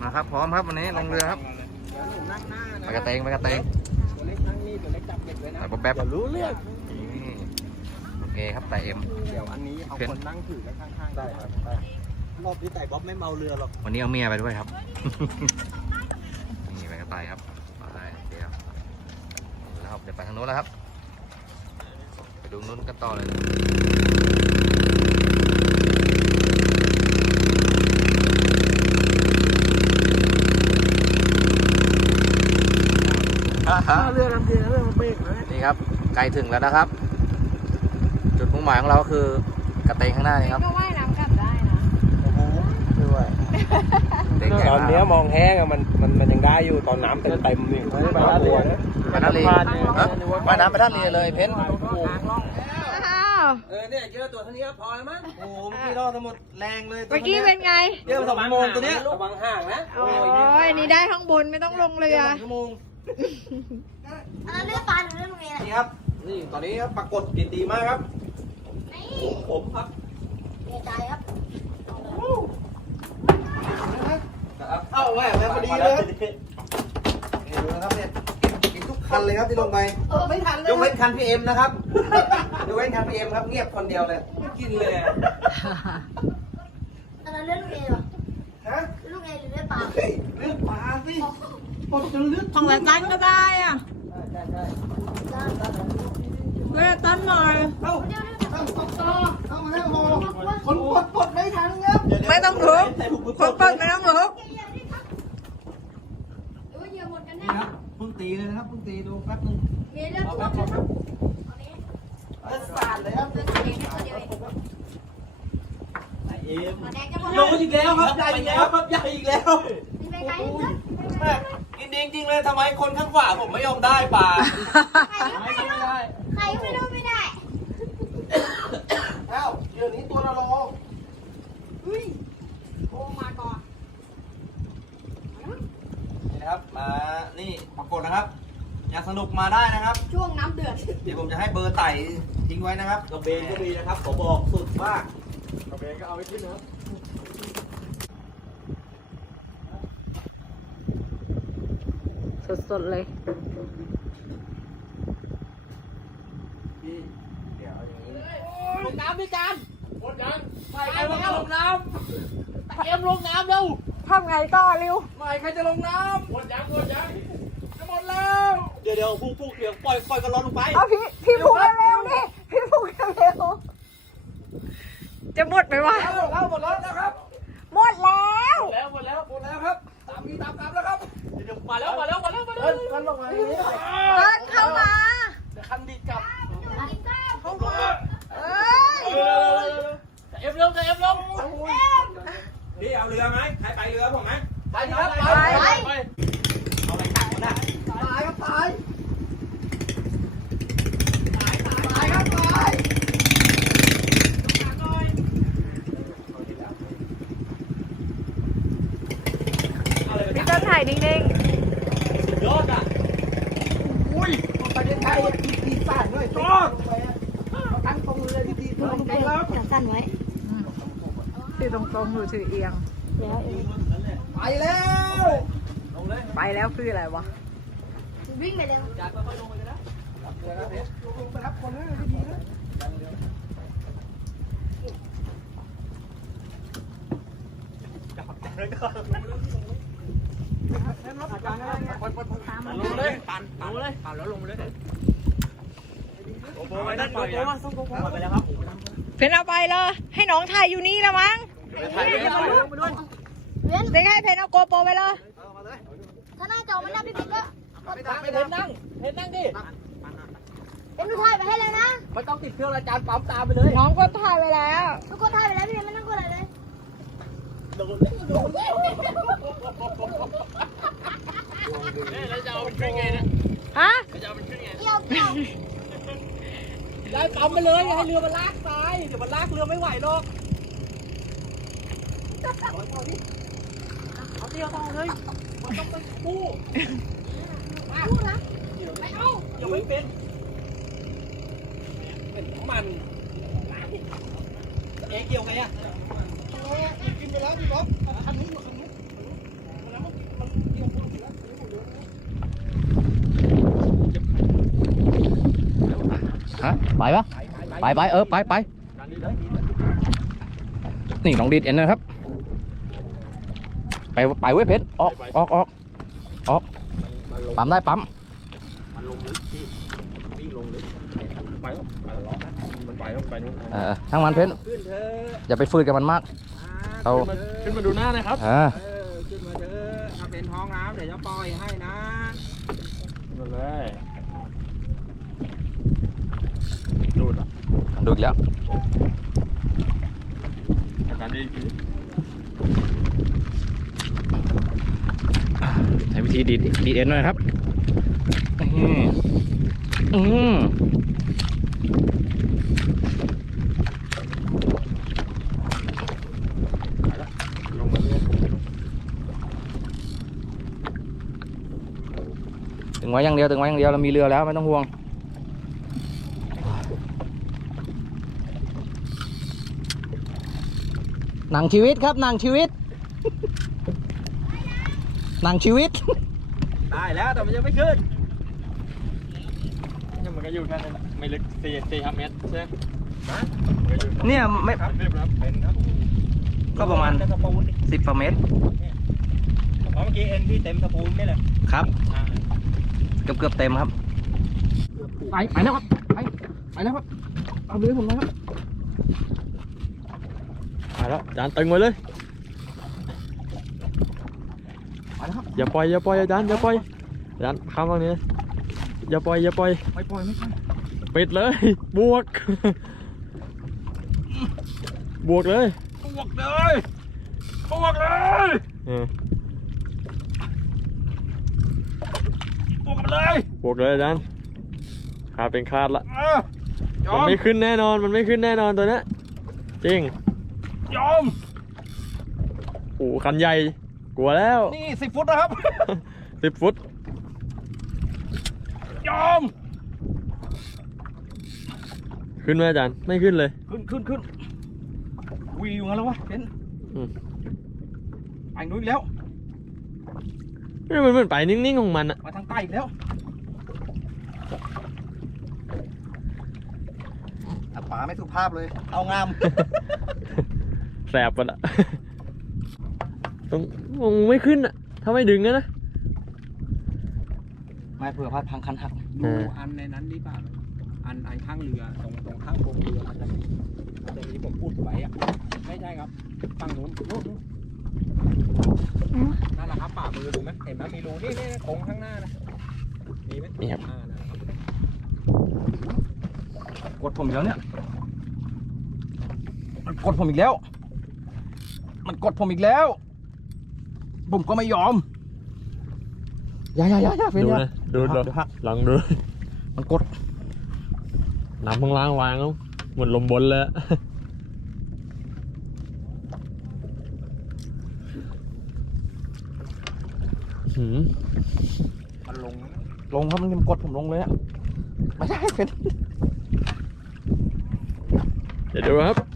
มาครับพร้อมครับวันนี้ลงเรือครับเดี๋ยวหนูนั่งหน้านะไปกระเตงไปกระเตงตัวเล็กนั่งนี่ตัวเล็กจับเด็กไว้นะไปบ๊อบแป๊บเดี๋ยวรู้เรื่องนี่โอเคครับแต่เอ็มเดี๋ยวอันนี้เอาคนนั่งถือไว้ข้างๆได้ครับได้รอบนี้ไต่บ๊อบไม่เมาเรือหรอกวันนี้เอาเมียไปด้วยครับนี่ไปกระต่ายครับไปเดี๋ยวแล้วครับเดี๋ยวไปทางโน้นแล้วครับ ไปดูนู้นกันต่อเลยนะอ่าฮะ เรือลำเดียวเรือมาเบรกเลยนี่ครับใกล้ถึงแล้วนะครับ จุดมุ่งหมายของเราก็คือกระเตงข้างหน้านี่ครับก็ว่ายน้ำกลับได้นะโอ้โหด้วยเตงใหญ่ตอนมากเนี้ยมองแห้งอะมันมันมันยังได้อยู่ตอนน้ำเต็มเต็มๆนี่ไม่ได้ไปด้านเรือนะไปด้านลีฮะว่ายน้ำไปด้านลีเลยเพ้นอ้าวเออเนี่ยเยอะตัวเท่านี้ก็พอแล้วมั้งโอ้โหเมื่อกี้รอดทั้งหมดแรงเลยเมื่อกี้เป็นไงเยอะสองชั่วโมงตัวเนี้ยระวังห่างนะโอ้ยนี่ได้ข้างบนไม่ต้องลงเรือชั่วโมง อันนั้นเรื่องปลาหรือเรื่องเมียนี่ครับ นี่ตอนนี้ครับปรากฏกินดีมากครับนี่ผมครับเมียใจครับเอ้าแหวแล้วพอดีเลยครับนี่ดูนะครับเนี่ยกินทุกคันเลยครับที่ลงไปเออไม่ทันเลยยกเว้นคันพีเอ็มนะครับยกเว้นคันพีเอ็มครับเงียบคนเดียวเลยไม่กินเลยอะอันนั้นเรื่องเมียเหรอฮะเรื่องเมียหรือเรื่องปลา เฮ้ยเลือกปลาสิ ปดจนลือกของละตั้นก็ได้อะใช่ใช่ได้ได้ได้เวลตันหน่อย เอ้าเดี๋ยวเดี๋ยวเอ้าเอามาแล้วโอ้คนปดปดไม่ทันครับไม่ต้องลุกคนเปิดไม่ต้องลุกเดี๋ยวเหยื่อหมดกันนี่ครับเพิ่งตีเลยนะครับเพิ่งตีดูแป๊บนึงเมียเรื่องตัวเดียวครับเอาเมียเออสาดเลยครับเรื่องตัวเดียวตัวเดียวเองเอ็มมาแดงจะหมดโดนอีกแล้วครับใหญ่อีกแล้วครับใหญ่อีกแล้วแม่ กินดีจริงๆเลยทำไมคนข้างขวาผมไม่ยอมได้ปลาใครก็ไม่รู้ใครก็ไม่รู้ไม่ได้เอ้าเดี๋ยวนี้ตัวละโลโอ้มาก่อนนี่นะครับมานี่ปรากฏนะครับ อยากสนุกมาได้นะครับ ช่วงน้ำเดือดเดี๋ยวผมจะให้เบอร์ไต่ทิ้งไว้นะครับกระเบนก็มีนะครับขอบอกสุดมากกระเบนก็เอาไปขึ้นนะครับ สดๆเลยพี่เดี๋ยวเอาอย่างนี้ลงน้ำด้วยกันหมดยังไม่ใครลงน้ำลงน้ำเอ็มลงน้ำเร็วทำไงต่อเร็วไม่ใครจะลงน้ำหมดยังหมดยังจะหมดแล้ว เดี๋ยวเดี๋ยวผู้ผู้เดี๋ยวปล่อยปล่อยกันร้อนลงไปเอาพี่พี่พูดเร็วๆนี่พี่พูดเร็วๆจะหมดไหมวะแล้วหมดแล้วนะครับ หมดแล้ว หมดแล้วหมดแล้วหมดแล้วครับตามมีตามกรรมแล้วครับเดี๋ยว มาแล้วมาแล้วมาแล้วมาแล้วกันลงมาอย่างนี้เดินเข้ามาเดี๋ยวคันดีดกลับเอ้ยจะเอ็มเร็วจะเอ็มเร็วพี่เอาเรือไหมใครไปเรือผมไหมไปดิครับไปไปเอาอะไรตักนะตายครับตายตายครับตายพี่ต้นถ่ายนิ่ง ยอดอะ อุ้ย ไปใกล้ๆทีทีสั่นด้วยตอดตั้งตรงเลยทีทีตรงไปแล้วขาสั้นไว้ๆถือตรงๆหรือถือเอียงไปแล้วไปแล้วคืออะไรวะ วิ่งไปเร็วไปรับคนนะทีทีนะลงเลยปั่นลงเลยปั่นแล้วลงเลย โอ้โหไปนั่นโกโก้มาส่งโกโก้ไปแล้วครับเพนเอาไปเลย ให้น้องถ่ายอยู่นี่ละมั้งถ่ายไปถ่ายไปด้วยเว้นเด็กให้เพนเอาโกโปรไปเลยถ้าหน้าจอมันได้พี่ปิ๊กก็กดไปเพนนั่งเพนนั่งดิเอ็มดูถ่ายไปให้เลยนะไม่ต้องติดเครื่องอาจารย์ปั๊มตามไปเลย น้องก็ถ่ายไปแล้วทุกคนถ่ายไปแล้วพี่เอ็มไม่ต้องกดอะไรเลยแล้วจะเอาเป็นเครื่องไงเนี่ยฮะจะเอาเป็นเครื่องไงเกี่ ยวเกี่ยวได้ปั๊มไปเลยให้เรือมันลากซ้ายเดี๋ยวมันลากเรือไม่ไหวหรอกเอาเตียวต่อเลยมันต้องเป็นคู่พูดนะไม่เอายังไม่เป็นเป็นของมันเอ๊ะเกี่ยวไงอะกินไปแล้วพี่บ๊อบคันนี้อยู่คันนี้ ไปปะไปไปเออไปไปนี่ลองดีดเอ็นนะครับ ไปไปเว้ยเพชรออกออกออกออกปั๊มได้ปั๊มมันลงลึกพี่วิ่งลงลึกไปแล้วไปแล้วมันไปแล้วไปนู้นเออทั้งมันเพชรขึ้นเถอะอย่าไปฝืนกับมันมากเอาขึ้นมาดูหน้านะครับอ่าเออขึ้นมาเถอะถ้าเป็นท้องน้ำเดี๋ยวจะปล่อยให้นะมาเลยดูดอะ ดูอีกแล้วใช้วิธีดีดดีดเอ็นหน่อยครับ อืมอืมถึงไว้อย่างเดียวถึงไว้อย่างเดียวเรามีเรือแล้วไม่ต้องห่วง หนังชีวิตครับหนังชีวิต หนังชีวิต ได้แล้วแต่มันยังไม่ขึ้นเนี่ยมันก็อยู่แค่นั้นแหละไม่ลึกสี่สี่ห้าเมตรใช่ไหมมันก็อยู่เนี่ยไม่ครับเรียบร้อยเป็นครับก็ประมาณตะปูนดิสิบเมตรเพราะเมื่อกี้เอ็นพี่เต็มตะปูนไม่เลยครับอ่าเกือบเกือบเต็มครับไปไปแล้วครับไปไปแล้วครับเอาเรือผมนะครับไป แล้วจานตึงไว้เลยไปแล้วครับอย่าปล่อยอย่าปล่อยอาจารย์อย่าปล่อยอาจารย์ข้ามตรงนี้อย่าปล่อยอย่าปล่อยไม่ปล่อยไม่ปล่อยปิดเลย บวก บวกเลยบวกเลยบวกเลยเออบวกเลยบวกเลยอาจารย์ขาดเป็นคาดละเออยอมันมไม่ขึ้นแน่นอนมันไม่ขึ้นแน่นอนตัวเนี้ยจริง ยอมโอ้โหคันใหญ่ กลัวแล้ว นี่สิบฟุตนะครับ สิบฟุต ยอม ขึ้นไหมอาจารย์ ไม่ขึ้นเลย ขึ้นขึ้นขึ้นวิวงั้นแล้ววะเป็นอืม ไปนู้นอีกแล้ว นี่มันเหมือนไปนิ่งๆของมันอะมาทางใต้อีกแล้วอะป๋าไม่สุภาพเลย เอางาม แสบมันอะต้องมันไม่ขึ้นอะถ้าไม่ดึงอะนะ ไม่เผื่อพลาดพังคันหักเอดูออันในนั้นดีป่ะอันอันข้างเรือตรงตรงข้างโครงเรือมันจะมีมันจะมีผมพูดไว้อะไม่ใช่ครับฝั่งนู้นนู้นนู้นนั่นแหละครับป่ามือดูไหมเห็นไหมมีรูนี่นี่โค้งข้างหน้านะมีไหมนี่ครับอ่านะครับกดผมอีกแล้วเนี่ยมันกดผมอีกแล้ว มันกดผมอีกแล้ว ผมก็ไม่ยอมอย่าอย่าอย่าอย่าเฟนดูอย่านะดูเดี๋ดูยวหักลองดูมันกดน้ำข้างล่างวางแล้วเหมือนลมบนเลยอะหืมมันลงนะลงครับมันกดผมลงเลยอะไม่ได้เฟนเดี๋ยวดูครับละ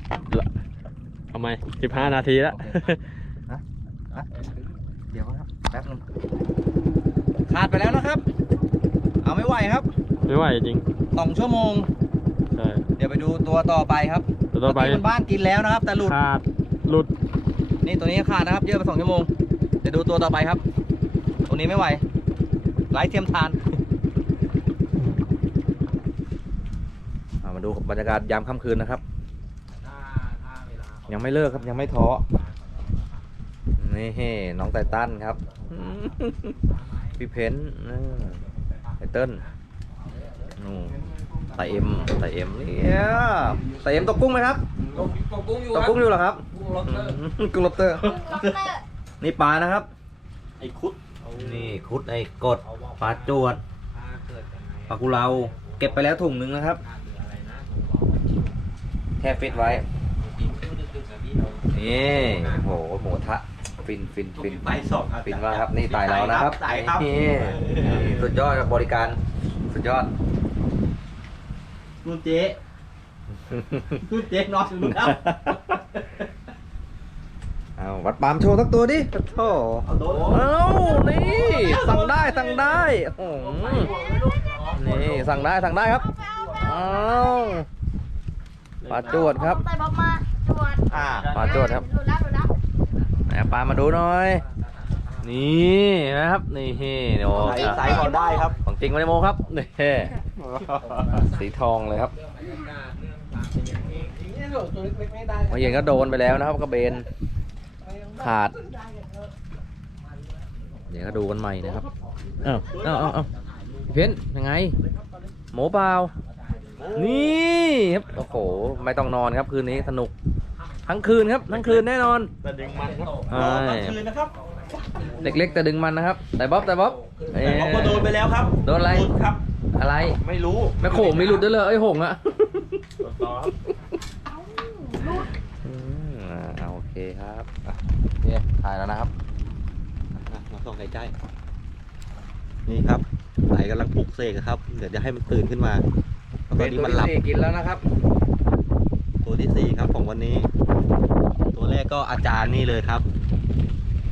ทำไมสิบห้านาทีแล้วเดี๋ยวครับแป๊บนึงขาดไปแล้วนะครับ เอาไม่ไหวครับ ไม่ไหวจริงสองชั่วโมงใช่เดี๋ยวไปดูตัวต่อไปครับตัวต่อไปเมื่กี้มันบ้านกินแล้วนะครับ แต่หลุดขาดหลุด นี่ตัวนี้ขาดนะครับ เยอะไปสองชั่วโมงเดี๋ยวดูตัวต่อไปครับ ตัวนี้ไม่ไหวไร้เทียมทานมาดูบรรยากาศยามค่ำคืนนะครับถ้าถ้าเวลา ยังไม่เลิกครับยังไม่ท้อนี่น้องไตตันครับพี่เพ้นนี่ไตเติ้ลนู่นไตเอ็มไตเอ็มเนี่ยไตเอ็มตกกุ้งไหมครับตกตกกุ้งอยู่ตกกุ้งอยู่เหรอครับกุ้งรถเลยอืมกุ้งลบเตอร์นี่ปลานะครับ ไอ้คุดนี่คุดไอ้กดปลาจวดถ้าเกิดยังไงปลากุเลาเก็บไปแล้วถุงหนึ่งนะครับหน้าเรืออะไรนะแค่ฟิตไว้ กินตู้ดึกๆแบบ นี้เรานี่โอ้โหหมูทะฟินฟินฟินฟินมากครับนี่ตายแล้วนะครับนี่นี่สุดยอดกับบริการ สุดยอดนู่นเจ๊นู่นเจ๊นอนอยู่นู่นแล้วเอาวัดปามโชว์สักตัวดิโธ่เอาโดนเอ้านี่สั่งได้สั่งได้โอ้โหนี่สั่งได้สั่งได้ครับอ้าวปลาจวดครับใส่บอกมา จวดอ่าปลาจวดครับ หลุดแล้วหลุดแล้วไหนเอาปลามาดูหน่อย นี่นะครับ นี่โอ้ใสๆพอได้ครับ ของจริงไม่ได้โมครับ นี่สีทองเลยครับเมื่อเย็นก็โดนไปแล้วนะครับกระเบน ขาด เดี๋ยวก็ดูกันใหม่นะครับ เอ้าเอ้าเอ้าเอ้าเพ้นยังไง หมูเปล่า นี่ครับ โอ้โห ไม่ต้องนอนครับคืนนี้สนุก ทั้งคืนครับ ทั้งคืนแน่นอน แต่ดึงมันครับใช่รอทั้งคืนนะครับเล็กๆแต่ดึงมันนะครับ แต่บ๊อบแต่บ๊อบแต่เขาก็โดนไปแล้วครับโดนอะไรหลุครับ อะไรไม่รู้แม่โขงมีหลุดด้วยเลยไอ้ยหงอะต่อครับอืมอ่าโอเคครับอะเนี่ยถ่ายแล้วนะครับอะมาส่องใกล้ๆนี่ครับไหลกำลังปลุกเสกอะครับ เดี๋ยวจะให้มันตื่นขึ้นมาเพราะตอนนี้มันหลับกินแล้วนะครับ ตัวที่สี่ครับของวันนี้ ตัวแรกก็อาจารย์นี่เลยครับ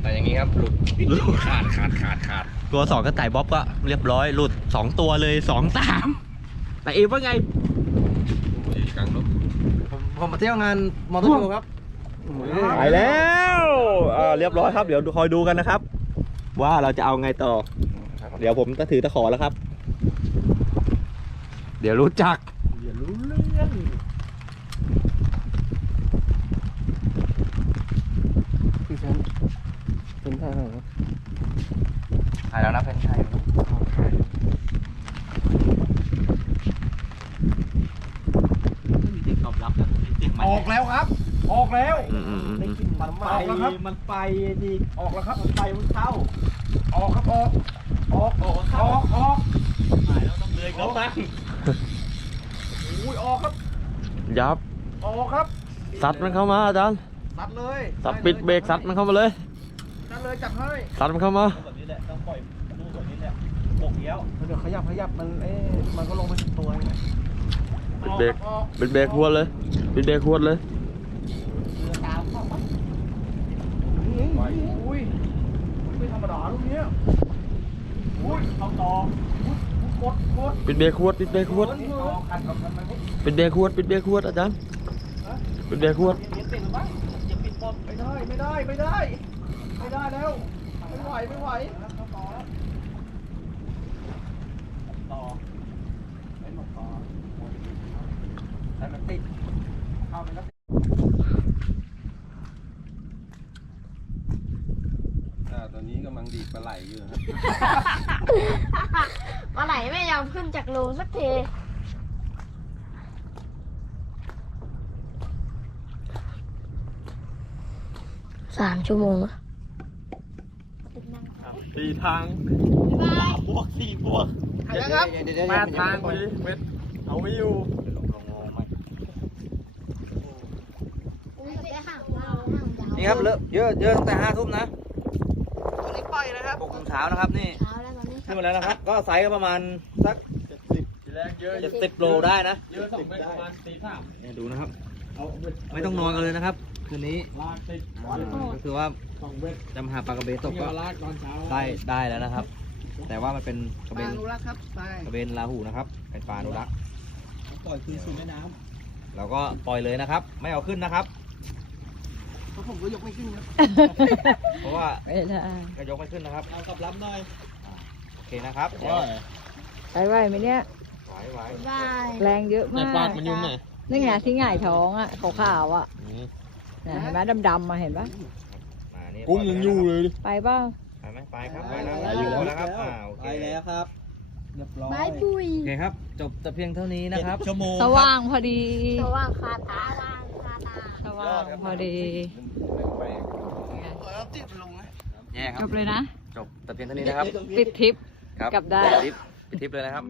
แต่อย่างนี้ครับหลุดขาดขาดขาดขาดตัวสองก็ไต่บ๊อบก็เรียบร้อยหลุดสองตัวเลยสองสามแต่เอฟว่าไงผมผมมาเที่ยวงานมอเตอร์โชว์ครับไปแล้วอ่าเรียบร้อยครับ เดี๋ยวคอยดูกันนะครับ ว่าเราจะเอาไงต่อ เดี๋ยวผมจะถือตะขอแล้วครับ เดี๋ยวรู้จัก เดี๋ยวรู้เรื่อง ถ่ายแล้วนะเพนชัยเด็กตอบรับนะเด็กใหม่ออกแล้วครับ ออกแล้วอืมอืมอืมอืมมันไปออกแล้วครับมันไปดิออกแล้วครับมันไปมันเข้า ออกครับออกออกออกออกออกหายแล้วต้องเลยเขาบ้างอุ้ยออกครับ ยับ ออกครับซัดมันเข้ามาอาจารย์สัตัดเลยซัดปิดเบรกซัดมันเข้ามาเลย ตัดเลยจับให้ซัดมันเข้ามาแบบนี้แหละต้องปล่อยดูแบบนี้แหละปกเกี้ยวเดี๋ยวขยับขยับมันเอ๊ะมันก็ลงไปถึงตัวไงปิดเบรกออกปิดเบรกขวดเลยปิดเบรกขวดเลยอุ้ยอุ้ยไม่ธรรมดาลูกเนี้ยอุ้ยเอาต่ออุ้ยกดกดปิดเบรกขวดปิดเบรกขวดขัดกับมันไหมปิดเบรกขวดปิดเบรกขวดอาจารย์ปิดเบรกขวดไม่ได้ไม่ได้ไม่ได้ ไม่ได้แล้ว ไม่ไหว ไม่ไหว ต่อไม่หมดต่อให้มันติดเข้าไปแล้วอ่าตอนนี้กำลังดีดปลาไหลอยู่ครับปลาไหลไม่ยอมขึ้นจากรูสักทีสามชั่วโมงอะ สี่ทางบ๊ายบายบวกสี่บวกครับแปดทางไปเว็ดเอาไม่อยู่อุ้ยได้ห่างเราห่างยาวนี่ครับเลอะเยอะเยอะตั้งแต่ห้าทุ่มนะตัวนี้ปล่อยนะครับหกโมงเช้านะครับนี่เช้าแล้วตอนนี้ขึ้นมาแล้วนะครับ ก็ไซส์ก็ประมาณสักทีแรกเยอะเจ็ดสิบโลได้นะเยอะสองเม็ดประมาณสี่สามเนี่ยดูนะครับเอาเม็ด ไม่ต้องนอนกันเลยนะครับ คืนนี้ลากติดอ่าก็คือว่าสองเม็ดจะมาหาปลากระเบนตกเยก็ลากตอนเช้าได้ได้แล้วนะครับ แต่ว่ามันเป็นกระเบนอนุรักษ์ครับไปกระเบนลาหูนะครับเป็นปลาอนุรักษ์ปล่อยคืนสู่แม่น้เราก็ปล่อยเลยนะครับ ไม่เอาขึ้นนะครับเพราะผมก็ยกไม่ขึ้นครับเพราะว่าไม่ได้ก็ยกไม่ขึ้นนะครับำเอากับล้ำหน่อยโอเคนะครับเดี๋ยวไปไหวไหมเนี่ยไหวไหวบายแรงเยอะมากปากมันยุ่งหน่อย นี่ไงที่หง่ายท้องอะขาวๆอะนี่น่ะเห็นไหมดำๆมาเห็นปะมานี่กุ้งยังอยู่เลยไปเปล่า ไปไหมไปครับไปแล้วไปไปอยู่แล้วครับอ่าโอเคไปแล้วครับเรียบร้อยบายปุยโอเคครับ จบแต่เพียงเท่านี้นะครับ ชั่วโมงสว่างพอดี สว่างคาตาว่างคาตา สว่างพอดีแย่คจรับ บเลยนะ จบแต่เพียงเท่านี้นะครับ ปิดทริป ครับกลับได้ ปิดทริปปิดทริปเลยนะครับ